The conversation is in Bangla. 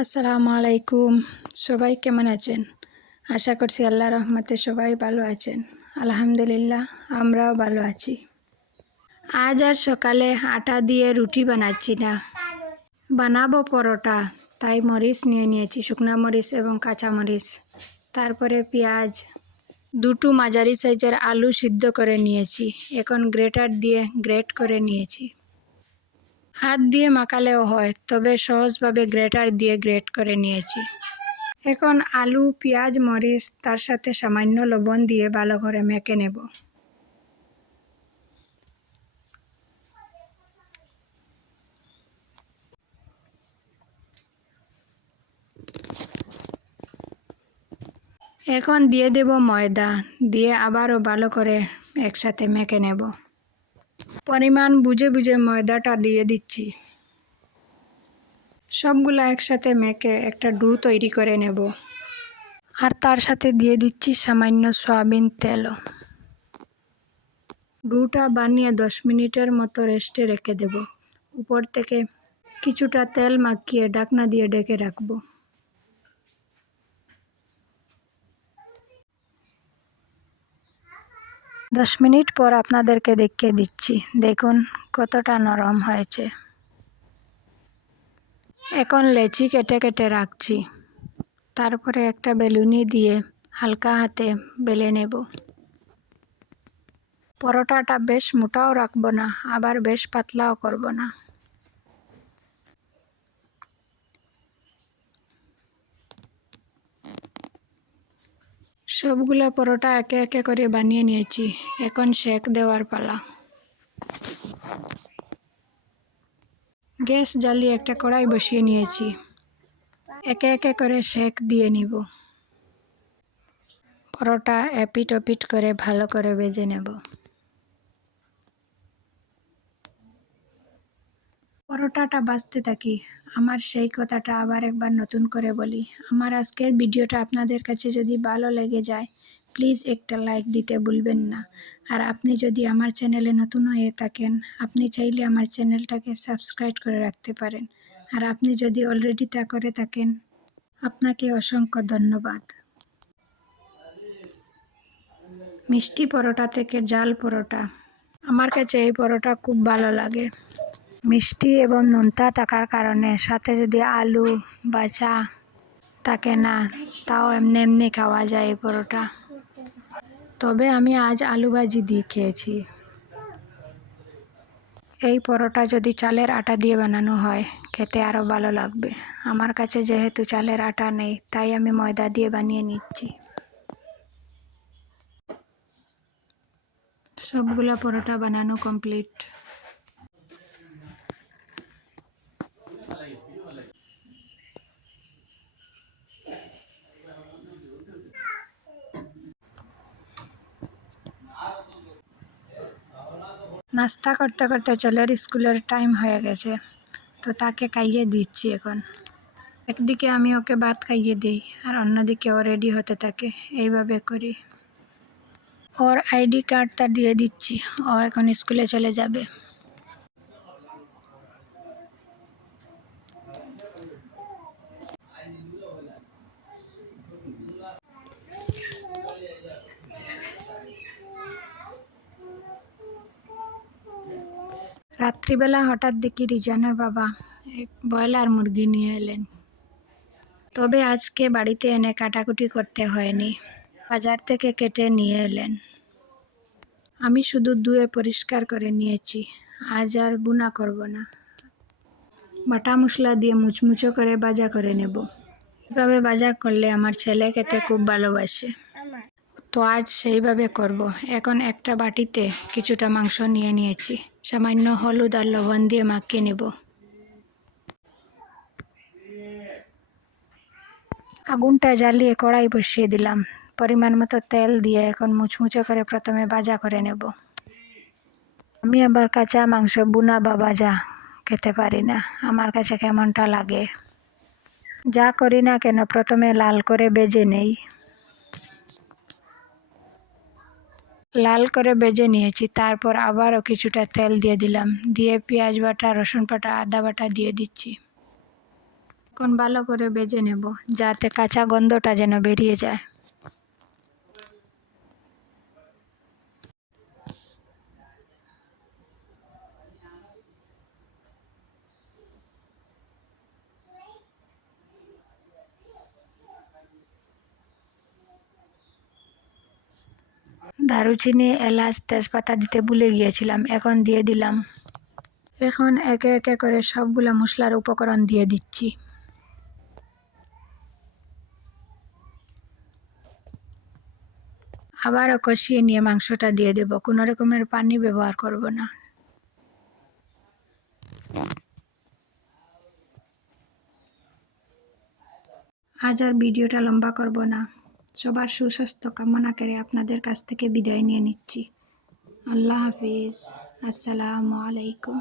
আসসালামু আলাইকুম। সবাই কেমন আছেন? আশা করছি আল্লাহ রহমতে সবাই ভালো আছেন। আলহামদুলিল্লাহ, আমরাও ভালো আছি। আজ আর সকালে আটা দিয়ে রুটি বানাচ্ছি না। বানাবো পরোটা, তাই মরিচ নিয়ে নিয়েছি, শুকনা মরিচ এবং কাঁচা মরিচ। তারপরে পেঁয়াজ, দুটো মাঝারি সাইজের আলু সিদ্ধ করে নিয়েছি। এখন গ্রেটার দিয়ে গ্রেট করে নিয়েছি। হাত দিয়ে মাখালেও হয়, তবে সহজভাবে গ্রেটার দিয়ে গ্রেট করে নিয়েছি। এখন আলু, পেঁয়াজ, মরিচ, তার সাথে সামান্য লবণ দিয়ে ভালো করে মেখে নেব। এখন দিয়ে দেব ময়দা, দিয়ে আবারও ভালো করে একসাথে মেখে নেব। পরিমাণ বুঝে বুঝে ময়দাটা দিয়ে দিচ্ছি। সবগুলা একসাথে মেখে একটা ডু তৈরি করে নেব। আর তার সাথে দিয়ে দিচ্ছি সামান্য সয়াবিন তেলও ডুটা বানিয়ে দশ মিনিটের মতো রেস্টে রেখে দেব। উপর থেকে কিছুটা তেল মাখিয়ে ডাকনা দিয়ে ডেকে রাখব। দশ মিনিট পর আপনাদেরকে দেখিয়ে দিচ্ছি। দেখুন কতটা নরম হয়েছে। এখন লেচি কেটে কেটে রাখছি। তারপরে একটা বেলুনি দিয়ে হালকা হাতে বেলে নেব। পরোটাটা বেশ মোটাও রাখব না, আবার বেশ পাতলাও করব না। সবগুলো পরোটা একে একে করে বানিয়ে নিয়েছি। এখন শেক দেওয়ার পালা। গ্যাস জ্বালিয়ে একটা কড়াই বসিয়ে নিয়েছি। একে একে করে শেক দিয়ে নিব। পরোটা এপিট ওপিট করে ভালো করে বেজে নেব। পরোটাটা বাঁচতে থাকি। আমার সেই কথাটা আবার একবার নতুন করে বলি। আমার আজকের ভিডিওটা আপনাদের কাছে যদি ভালো লেগে যায় প্লিজ একটা লাইক দিতে ভুলবেন না। আর আপনি যদি আমার চ্যানেলে নতুন হয়ে থাকেন, আপনি চাইলে আমার চ্যানেলটাকে সাবস্ক্রাইব করে রাখতে পারেন। আর আপনি যদি অলরেডি তা করে থাকেন, আপনাকে অসংখ্য ধন্যবাদ। মিষ্টি পরোটা থেকে জাল পরোটা। আমার কাছে এই পরোটা খুব ভালো লাগে। মিষ্টি এবং নোনতা থাকার কারণে, সাথে যদি আলু বা চা থাকে না, তাও এমনি এমনি খাওয়া যায় এই পরোটা। তবে আমি আজ আলু ভাজি দিয়ে খেয়েছি। এই পরোটা যদি চালের আটা দিয়ে বানানো হয়, খেতে আরও ভালো লাগবে। আমার কাছে যেহেতু চালের আটা নেই, তাই আমি ময়দা দিয়ে বানিয়ে নিচ্ছি। সবগুলা পরোটা বানানো কমপ্লিট। নাস্তা করতে করতে ছেলের স্কুলের টাইম হয়ে গেছে, তো তাকে খাইয়ে দিচ্ছি এখন। একদিকে আমি ওকে ভাত খাইয়ে দিই, আর অন্যদিকে ও রেডি হতে থাকে, এইভাবে করি। ওর আইডি কার্ডটা দিয়ে দিচ্ছি, ও এখন স্কুলে চলে যাবে। রাত্রিবেলা হঠাৎ দেখি রিজানের বাবা ব্রয়লার মুরগি নিয়ে এলেন। তবে আজকে বাড়িতে এনে কাটাকুটি করতে হয়নি। বাজার থেকে কেটে নিয়ে এলেন। আমি শুধু ধুয়ে পরিষ্কার করে নিয়েছি। আজ আর বুনা করব না। বাটা মশলা দিয়ে মুচমুচো করে বাজা করে নেব। এভাবে বাজা করলে আমার ছেলে খেতে খুব ভালোবাসে। তো আজ সেইভাবে করব। এখন একটা বাটিতে কিছুটা মাংস নিয়ে নিয়েছি। সামান্য হলুদ আর লবণ দিয়ে মাখিয়ে নেব। আগুনটা জ্বালিয়ে কড়াই বসিয়ে দিলাম। পরিমাণ মতো তেল দিয়ে এখন মুচমুচে করে প্রথমে ভাজা করে নেব। আমি আবার কাঁচা মাংস বুনা বা ভাজা খেতে পারি না। আমার কাছে কেমনটা লাগে? যা করি না কেন প্রথমে লাল করে বেজে নেই। লাল করে বেজে নিয়েছি, তারপর আবারও কিছুটা তেল দিয়ে দিলাম। দিয়ে পেঁয়াজ বাটা, রসুন বাটা, আদা বাটা দিয়ে দিচ্ছি। এখন ভালো করে বেজে নেব, যাতে কাঁচা গন্ধটা যেন বেরিয়ে যায়। দারুচিনি, এলাচ, তেজপাতা দিতে ভুলে গিয়েছিলাম, এখন দিয়ে দিলাম। এখন একে একে করে সবগুলো মশলার উপকরণ দিয়ে দিচ্ছি। আবারও কষিয়ে নিয়ে মাংসটা দিয়ে দেব, কোনো রকমের পানি ব্যবহার করব না। আজ আর ভিডিওটা লম্বা করব না। সবার সুস্বাস্থ্য কামনা করে আপনাদের কাছ থেকে বিদায় নিয়ে নিচ্ছি। আল্লাহ হাফিজ। আসসালামু আলাইকুম।